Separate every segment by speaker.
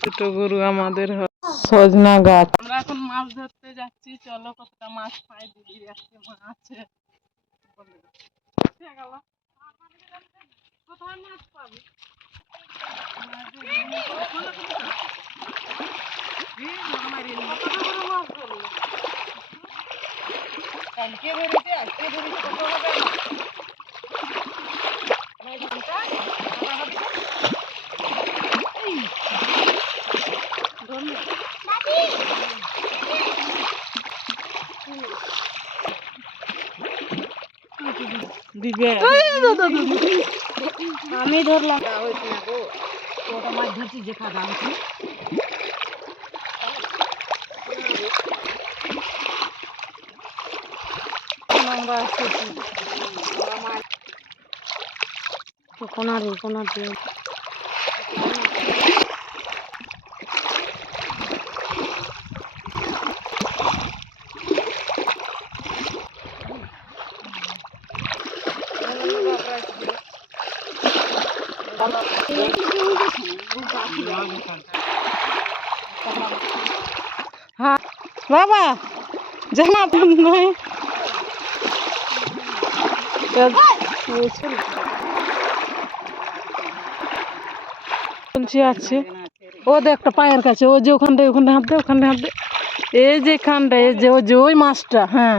Speaker 1: ছোট গরু আমাদের। সজনা গাছ। আমরা এখন মাছ ধরতে যাচ্ছি চলো কতটা মাছ পাই দিদি আজকে মাছ আছে। কোথায় মাছ পাবি? কালকে ধরেছে আজকে ধরেছে কত হবে দিবে।
Speaker 2: আমি ধরলাম। ওটা মাছ ধরছি যে খাদা
Speaker 1: আমরা।
Speaker 2: কোনার কোনার দিয়ে
Speaker 1: হ্যাঁ বাবা জামা প্যান্ট নাই। বলছি আছে ও দেখ, একটা পায়ের কাছে, ও যে ওখানটায় ওখানে হাত দে ওখানে হাত দে এই যে এখানটা এই যে, ও যে, ওই মাছটা হ্যাঁ।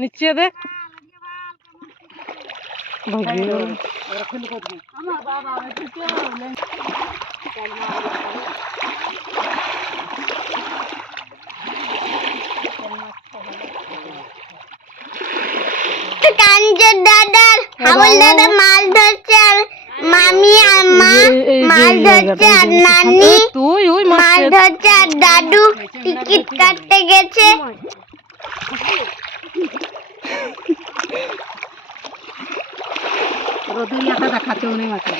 Speaker 1: নিচে দেখ।
Speaker 3: কাঞ্চন দাদার হাবল দাদা মাছ ধরছে আর মামি আর মা মাছ ধরছে আর নানি
Speaker 1: তুই ওই
Speaker 3: মাছ ধরছে আর দাদু টিকিট কাটতে গেছে।
Speaker 2: মাকে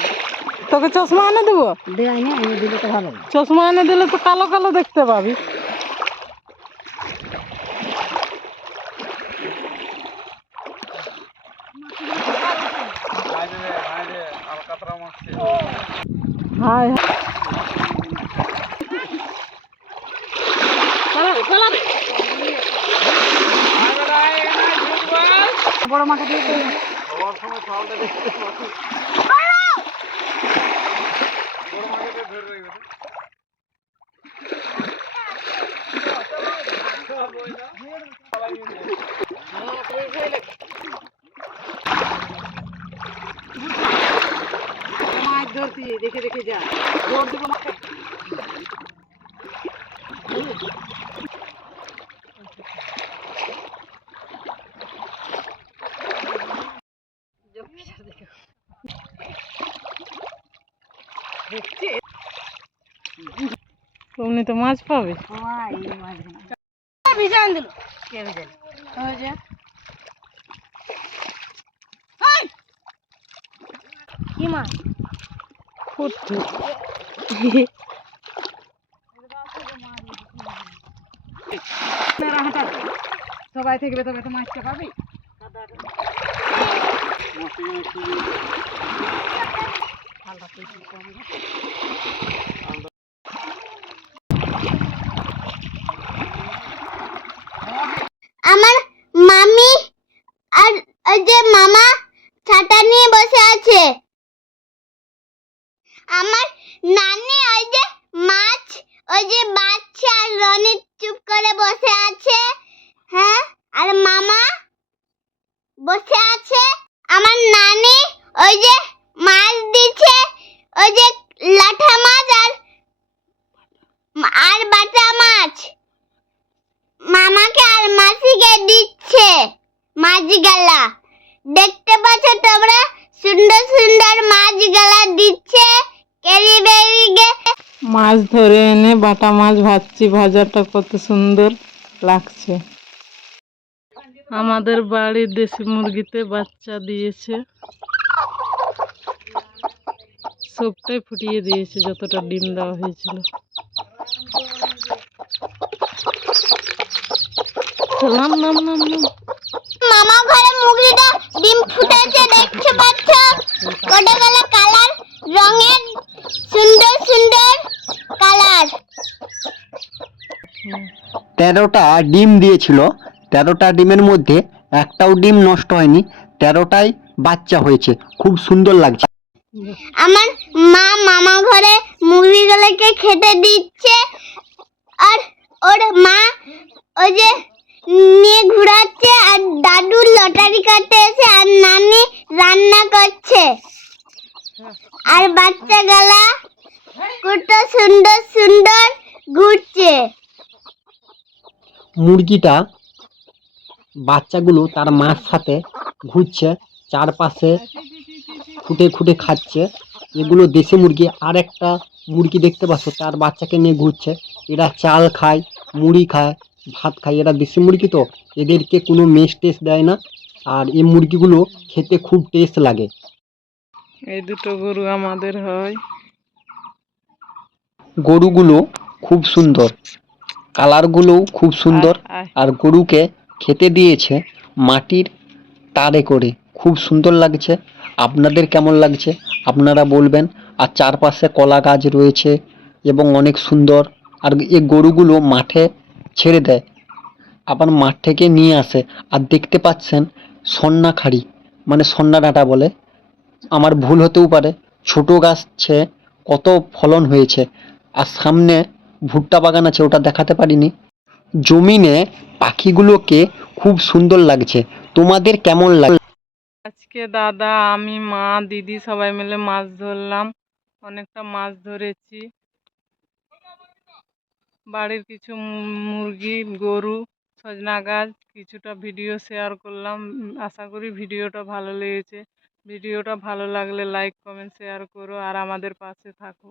Speaker 1: তোকে চশমা এনে দেবো?
Speaker 2: দেয় না এনে দিলে তো ভালো।
Speaker 1: চশমা এনে দিলে তো কালো কালো দেখতে পাবি। হাই
Speaker 2: বড় মাকে দিয়ে দে। মাছ ধরতি দেখে। দেখে যা দৌড় দিব না
Speaker 1: অমনি তো মাছ পাবে।
Speaker 2: ভিজান দিল। কে ভিজান ওই যে। কি মাছ? সবাই থাকবে তবে তো মাছটা পাবি
Speaker 3: আমার মামি আর ওই যে মামা ছাতা নিয়ে বসে আছে আমার নানি ওই যে মাছ ওই যে বাচ্চা আর রনি চুপ করে বসে আছে হ্যাঁ আর মামা বসে আছে। আমার নানি ওই যে মাছ দিচ্ছে, ওই যে লাঠা মাছ আর আর বাটা মাছ। মামাকে আর মাসিকে দিচ্ছে মাছগুলা। দেখতে পাচ্ছ তোমরা? সুন্দর সুন্দর মাছগুলা দিচ্ছে কেরি বেরিগে
Speaker 1: মাছ ধরে এনে বাটা মাছ ভাজছি, ভাজাটা কত সুন্দর লাগছে। আমাদের বাড়ির দেশি মুরগিতে বাচ্চা দিয়েছে। সবটাই ফুটিয়ে দিয়েছে যতটা ডিম দেওয়া হয়েছিল।
Speaker 3: সুন্দর সুন্দর কালার।
Speaker 4: তেরোটা ডিম দিয়েছিল। তেরোটা ডিমের মধ্যে একটাও ডিম নষ্ট হয়নি তেরোটাই বাচ্চা হয়েছে। খুব সুন্দর লাগছে।
Speaker 3: আমার মা মামা ঘরে মুরগিগুলোকে খেতে দিচ্ছে আর ওর মা ওই যে নিয়ে ঘুরাচ্ছে আর দাদু লটারি কাটতে এসে আর নানি রান্না করছে। আর বাচ্চা গালা কত সুন্দর সুন্দর ঘুরছে।
Speaker 4: মুরগিটা বাচ্চাগুলো তার মার সাথে ঘুরছে চারপাশে খুঁটে খুঁটে খাচ্ছে। এগুলো দেশি মুরগি। আর একটা মুরগি দেখতে পাচ্ছ তার বাচ্চাকে নিয়ে ঘুরছে। এরা চাল খায় মুড়ি খায় ভাত খায়। এরা দেশি মুরগি তো এদেরকে কোনো মেস টেস্ট দেয় না। আর এই মুরগিগুলো খেতে খুব টেস্ট লাগে।
Speaker 1: এই দুটো গরু আমাদের হয়।
Speaker 4: গরুগুলো খুব সুন্দর। কালারগুলোও খুব সুন্দর। আর গরুকে খেতে দিয়েছে মাটির তারে করে। খুব সুন্দর লাগছে। আপনাদের কেমন লাগছে? আপনারা বলবেন। আর চারপাশে কলা গাছ রয়েছে এবং অনেক সুন্দর। আর এই গরুগুলো মাঠে ছেড়ে দেয়। আবার মাঠ থেকে নিয়ে আসে। আর দেখতে পাচ্ছেন সন্নাখাড়ি মানে সন্না ডাঁটা বলে। আমার ভুল হতেও পারে। ছোট গাছে কত ফলন হয়েছে। আর সামনে ভুট্টা বাগান আছে, ওটা দেখাতে পারিনি। জমিনে পাখিগুলোকে খুব সুন্দর লাগছে। তোমাদের কেমন লাগে
Speaker 1: আজকে দাদা, আমি, মা, দিদি সবাই মিলে মাছ ধরলাম। অনেকটা মাছ ধরেছি। বাড়ির কিছু মুরগি, গরু, সজনা গাছ, কিছুটা ভিডিও শেয়ার করলাম। আশা করি ভিডিওটা ভালো লেগেছে। ভিডিওটা ভালো লাগলে লাইক, কমেন্ট, শেয়ার করো আর আমাদের পাশে থাকো।